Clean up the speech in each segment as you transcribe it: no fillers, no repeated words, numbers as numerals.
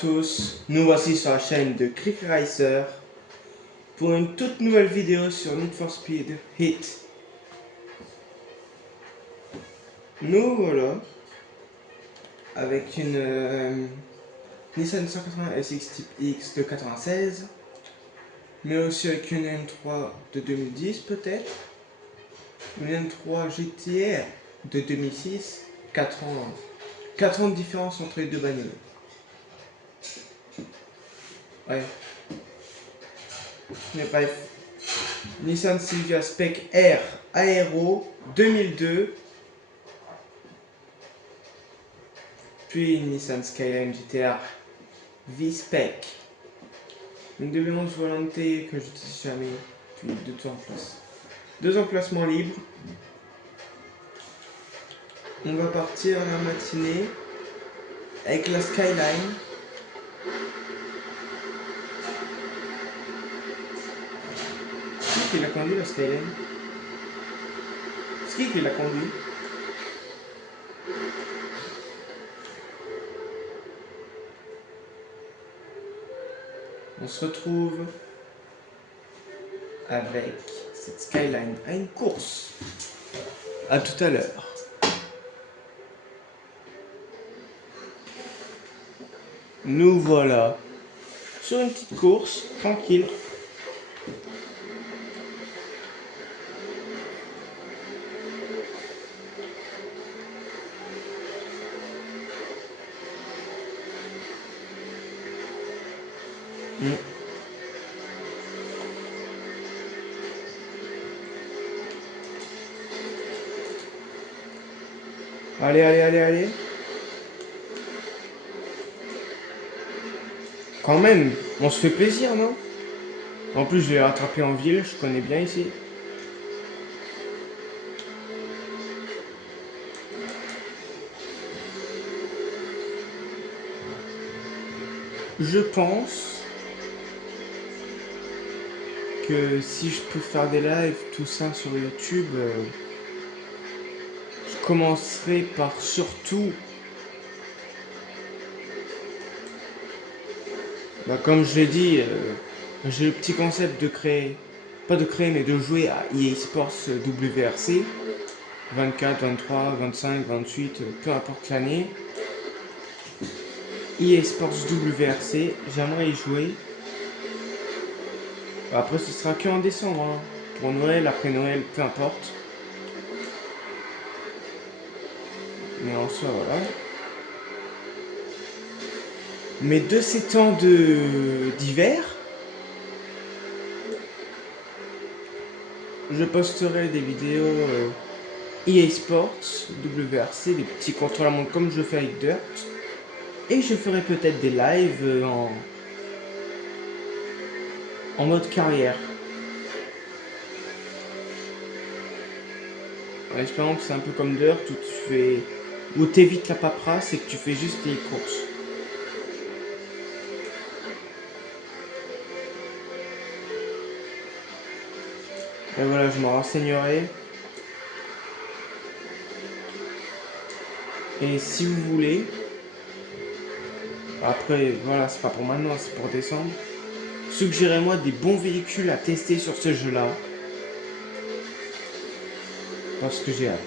tous, nous voici sur la chaîne de Crick Racer pour une toute nouvelle vidéo sur Need for Speed Heat. Nous voilà avec une Nissan 180 SX Type X de 96, mais aussi avec une M3 de 2010 peut-être, une M3 GTR de 2006, 4 ans de différence entre les deux bagnoles. Ouais. Mais bref. Nissan Silvia Spec R Aero 2002. Puis une Nissan Skyline GTR V-Spec. Une 2011 volonté que je n'utilise jamais. Puis deux emplacements libres. On va partir la matinée avec la Skyline. C'est qui l'a conduit la Skyline? C'est qui l'a conduit? On se retrouve avec cette Skyline à une course. À tout à l'heure. Nous voilà sur une petite course tranquille. Allez. Quand même, on se fait plaisir, non? En plus, je vais rattraper en ville, je connais bien ici. Je pense que si je peux faire des lives, tout ça sur YouTube, je commencerai par surtout, comme je l'ai dit, j'ai le petit concept de créer, pas de créer, mais de jouer à EA Sports WRC, 24, 23, 25, 28, peu importe l'année. EA Sports WRC, j'aimerais y jouer. Après, ce sera que en décembre, hein. Pour Noël, après Noël, peu importe. Mais en soi, voilà. Mais de ces temps d'hiver, je posterai des vidéos EA Sports, WRC, des petits contrôles à montre comme je fais avec Dirt. Et je ferai peut-être des lives en mode carrière. En espérant que c'est un peu comme Dirt où t'évites la paperasse et que tu fais juste les courses. Et voilà, je m'en renseignerai. Et si vous voulez, après, voilà, c'est pas pour maintenant, c'est pour décembre. Suggérez-moi des bons véhicules à tester sur ce jeu-là. Parce que j'ai hâte.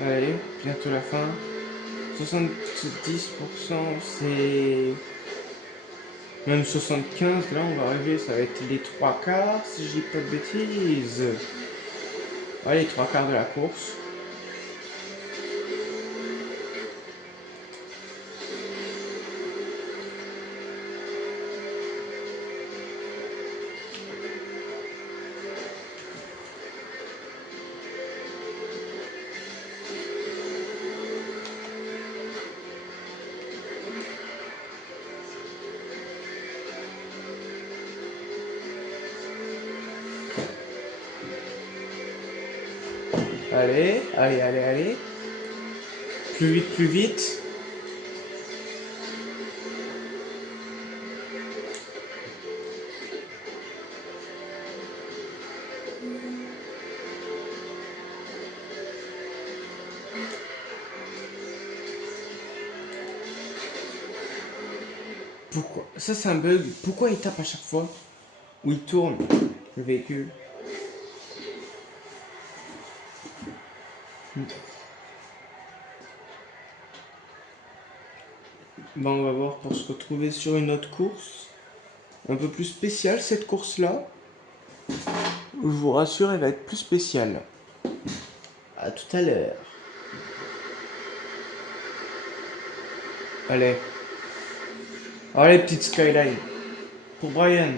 Allez, bientôt la fin. 70%, c'est... Même 75, là on va arriver, ça va être les 3/4, si je dis pas de bêtises. Ouais, les 3/4 de la course. Allez, allez, allez, allez. Plus vite, plus vite. Pourquoi? Ça, c'est un bug. Pourquoi il tape à chaque fois? Ou il tourne, le véhicule? Ben, on va voir pour se retrouver sur une autre course. Un peu plus spéciale, cette course-là. Je vous rassure, elle va être plus spéciale. À tout à l'heure. Allez. Allez, petite skyline. Pour Brian.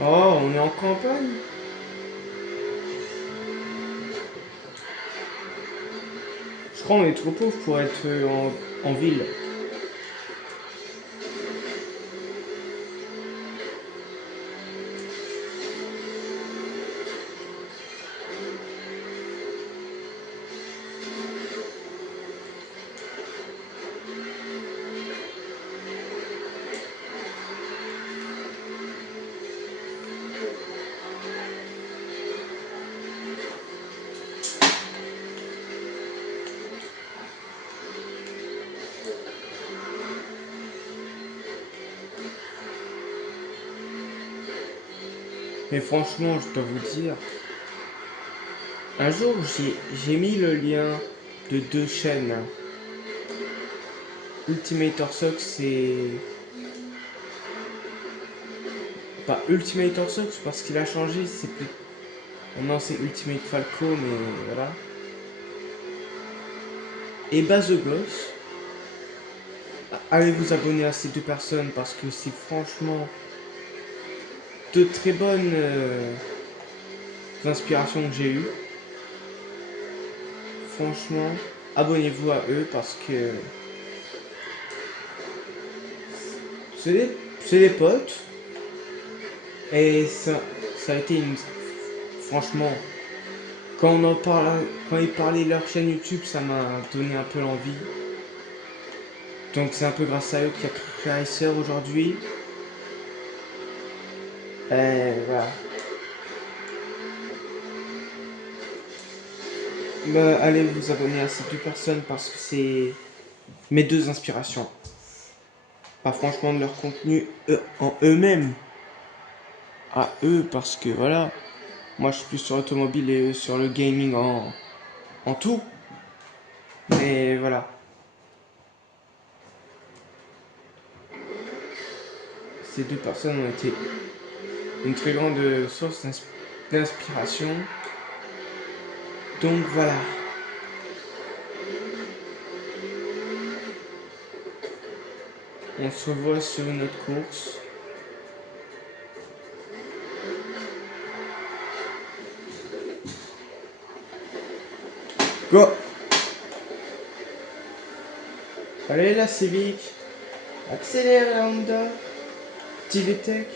Oh, on est en campagne. Je crois qu'on est trop pauvre pour être en ville. Mais franchement, je dois vous dire, un jour j'ai mis le lien de deux chaînes. Ultimate Sox, c'est pas Ultimate Sox parce qu'il a changé, c'est plus. Non, c'est Ultimate Falco, mais voilà. Et Bazogos, allez vous abonner à ces deux personnes parce que c'est franchement de très bonnes inspirations que j'ai eues. Franchement, abonnez-vous à eux parce que c'est des potes. Et ça a été une. Franchement, quand ils parlaient de leur chaîne YouTube, ça m'a donné un peu l'envie. Donc c'est un peu grâce à eux qu'il y a créé Racer aujourd'hui. Et voilà. Bah, allez vous abonner à ces deux personnes parce que c'est mes deux inspirations. Pas franchement de leur contenu en eux-mêmes. À eux parce que voilà. Moi je suis plus sur l'automobile et eux sur le gaming en tout. Mais voilà. Ces deux personnes ont été une très grande source d'inspiration. Donc voilà. On se revoit sur une autre course. Go! Allez la Civic. Accélère la Honda. Petit VTEC.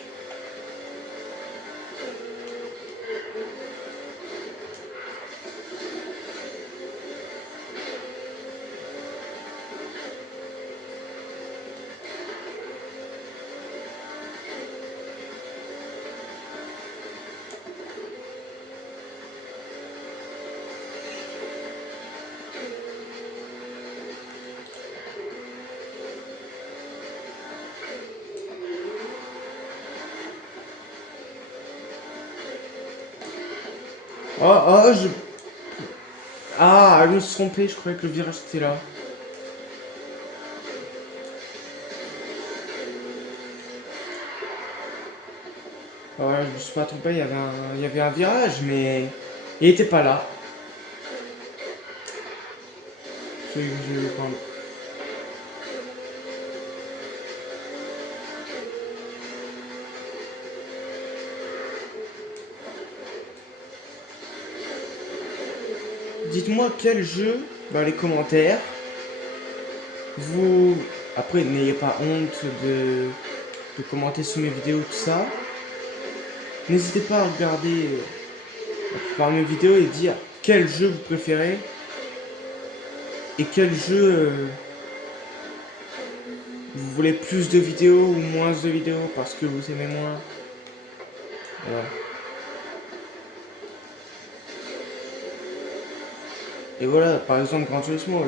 Oh, je... Ah, je me suis trompé, je croyais que le virage était là. Ouais, je me suis pas trompé, il y avait un virage, mais il était pas là. Je vais prendre. Dites-moi quel jeu dans les commentaires vous... Après, n'ayez pas honte de commenter sous mes vidéos, tout ça. N'hésitez pas à regarder la plupart de mes vidéos et dire quel jeu vous préférez et quel jeu vous voulez plus de vidéos ou moins de vidéos parce que vous aimez moins. Voilà. Et voilà, par exemple, Gran Turismo,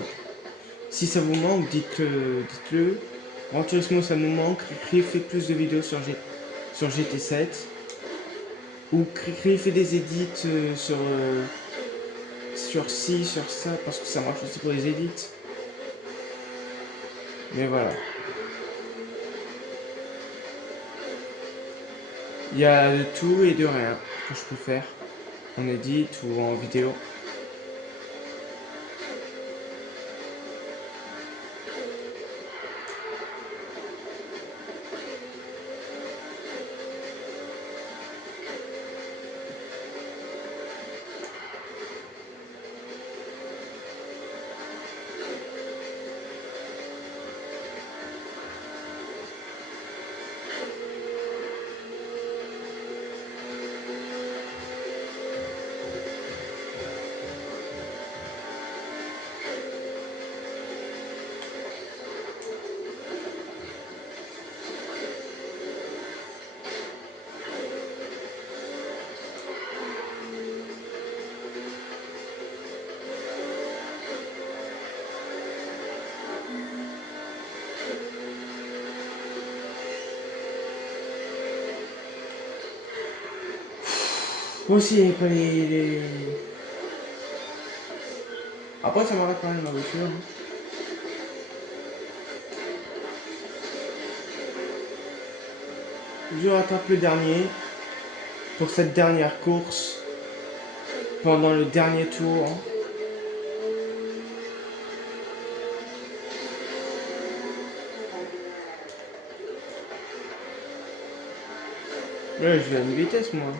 si ça vous manque, dites-le. Gran Turismo, ça nous manque. Cricri fait plus de vidéos sur GT7. Ou Cricri fait des edits sur ci, sur ça, parce que ça marche aussi pour les edits. Mais voilà. Il y a de tout et de rien que je peux faire en edit ou en vidéo. Moi aussi, il n'y a pas les... Après, ça m'arrête quand même ma voiture. Hein. Je rattrape le dernier pour cette dernière course pendant le dernier tour. Là, je vais à une vitesse, moi.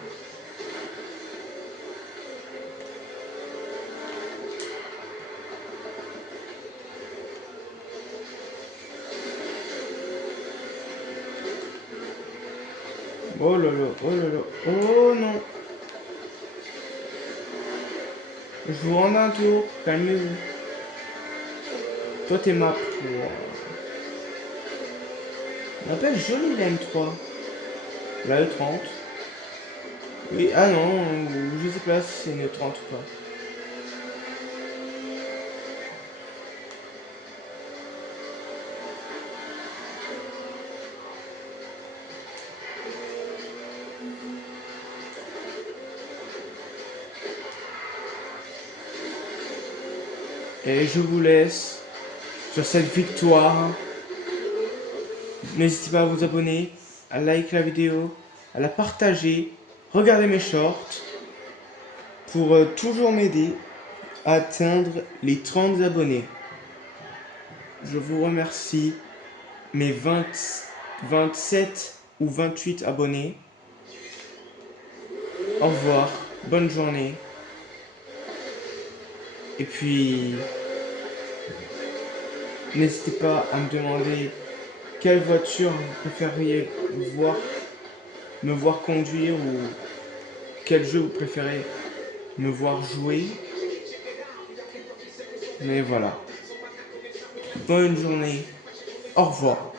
Oh là là, oh là là, oh non. Je vous rends un tour, calmez-vous. Toi, t'es ma pro. On appelle joli la M3. La E30. Oui, ah non, je sais pas si c'est une E30 ou pas. Et je vous laisse sur cette victoire. N'hésitez pas à vous abonner, à liker la vidéo, à la partager, regarder mes shorts pour toujours m'aider à atteindre les 30 abonnés. Je vous remercie, mes 27 ou 28 abonnés. Au revoir, bonne journée. Et puis, n'hésitez pas à me demander quelle voiture vous préfériez me voir conduire ou quel jeu vous préférez me voir jouer. Mais voilà. Bonne journée. Au revoir.